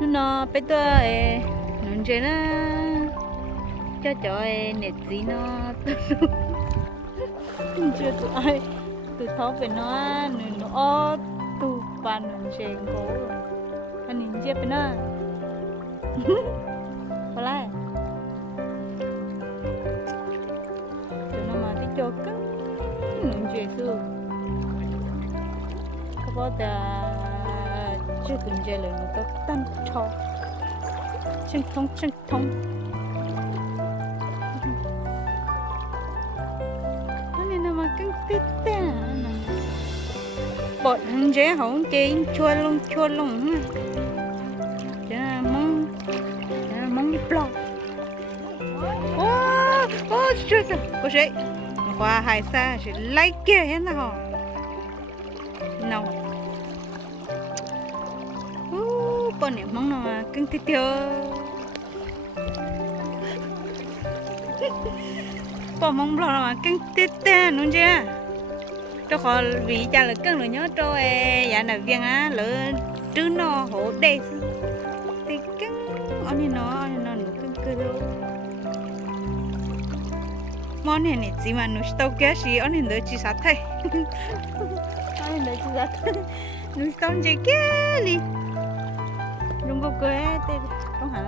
nó bây giờ nó chơi nó cho nét gì nó chưa tụi ai tụi tháo về nó nó tụi bạn nó chơi cố anh nhìn chưa về nó có lại tụi nó mà đi cho cứng nó chơi xưa có bao giờ chưa từng chơi lần nó tan cho chân thông nên là mà căng tít tè bọt hình dễ không chơi chua lông cho mong plong ô chưa có gì qua hai xa sẽ lấy kia hết nào nào bọn này mong nó cưng tít tiêu bọn mong lo mà cưng tít tè luôn chứ cho họ vì cha là cưng rồi nhớ cho dạ là viên á lỡ trứ nó hổ đê thì cưng anh nó cưng đâu món này chỉ mà nó tao kia gì anh nó chỉ sát thôi anh nó chỉ sát nó tao chỉ kia đi dùng cô cười tê không hẳn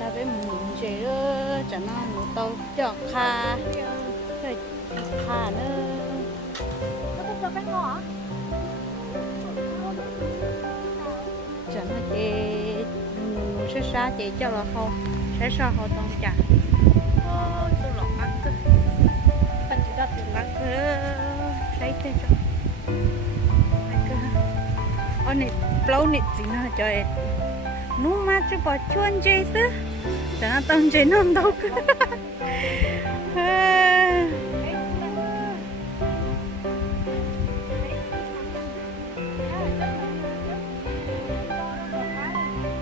là với mình chế đó cho nó tao cho kha rồi kha nữa có cho cái ngõ cho nó chế sẽ xa chế cho là không sẽ xa họ tao chả tôi lọt ăn cơ bạn chỉ đặt tiền lắc cơ thấy thế cho ăn cơ anh này lâu nịt gì nữa trời nú má cho bỏ chuôn chơi chứ chẳng là tông chơi non đâu cơ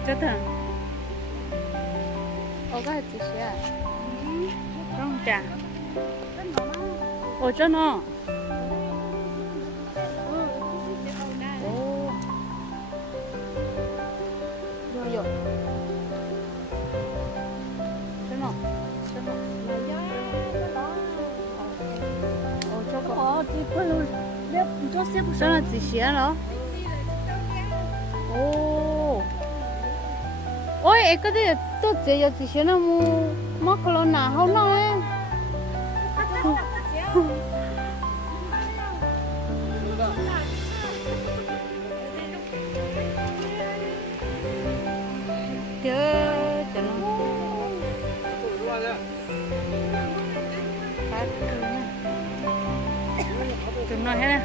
cho thằng ô cái gì xí à trong trà ô cho nó sao là gì xía đó ô ôi cái đấy tôi chỉ có gì xía nó mua cái lon nào không nói chưa cho nó chúng nó hết nè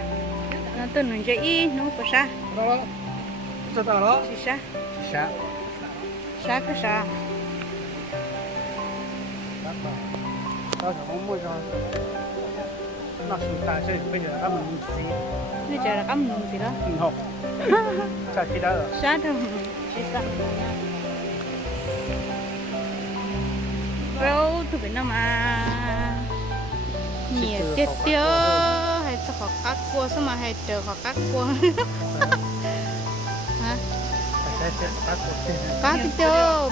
nó từ nó dễ nó có sa chỉ sa cái sa tao không mua cho nó sụt ta sẽ bây giờ tao mình xí bây giờ là cắm gì đó học chả khi đó sa thôi chỉ sa rồi tụi mình nó mà nhiều chết tiêu hay sao họ cắt cua sao mà hay chờ họ cắt cua hả cắt tiêu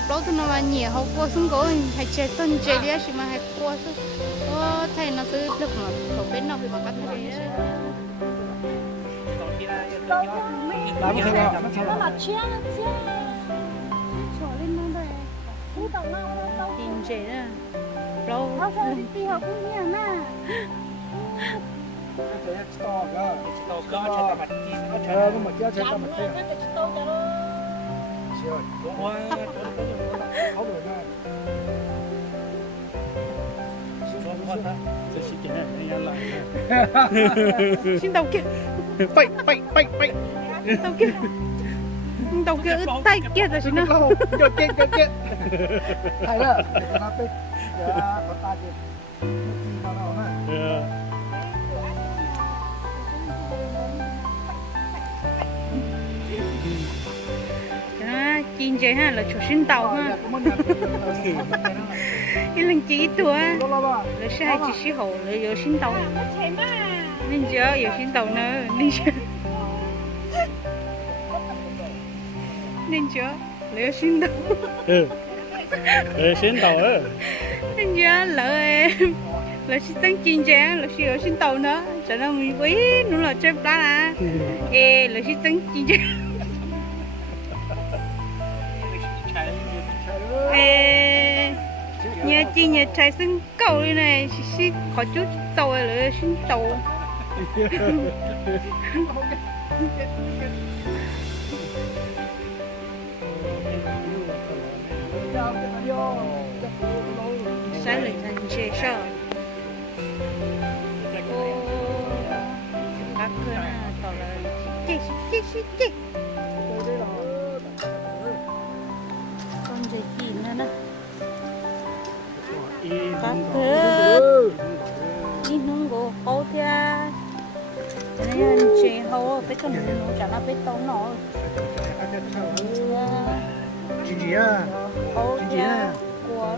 bao nhiêu nó mà nhiều họ cua xuống cổ hay chơi chân chơi đi mà hay cua xuống thầy nó cứ được mà ở bên nào thì mà cắt cái đấy nó là chia trò lên nó đây cú tàu nào đâu nhìn chơi đó lâu nó sẽ đi học cũng nhiều mà xin đầu kia bay đầu kia tàu kia tay kia rồi chứ nó. Lâu, cho chết. Hay là, để nó biết, có ta chứ. Nó đâu nè. Đó, chín chơi ha là chủ sinh tàu ha. Có nhà Cái lần chỉ tua, Lâu lâu à. là sai chỉ sĩ hậu là有sinh tàu. 我钱嘛， Nên chưa有sinh tàu nữa, nên chưa là有sinh tàu. Xin tàu á. Nên chưa lỡ em là sĩ tăng chín chơi là sĩ有sinh tàu nữa. Cho nó mình quý nó là chơi đá à. Ê là sĩ tăng chín chơi. Ê nhà chi nhà trai sinh cầu đây này sĩ có chút tàu là sinh tàu. Sai lời thành chế sợ. Ô các cơ na tỏ là chị. Con gì gì nữa nè. Các cơ đi nung gỗ hậu thia. Cho nên chế hậu biết con nó chả là biết tao nó. Gì á? Hậu thia của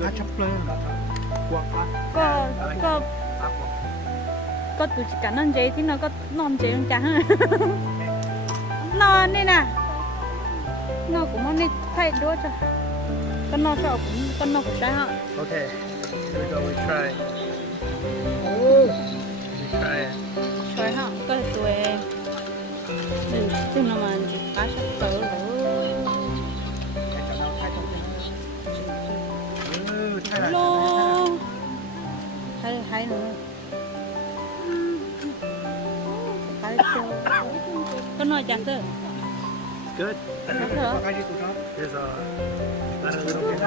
Cá chắp lên. Quạt á. có tụi chị cả non chế thì nó có non chế không chả non đây nè nó cũng muốn đi thay đũa cho con nó sợ cũng con nó cũng sai hả Okay. Here we go. We try. Oh. We try it. sai hả có tụi từ nó mà chỉ cá sắp tới rồi lô hay nữa con nói chẳng thế Good. Good, huh? Here's a little bit.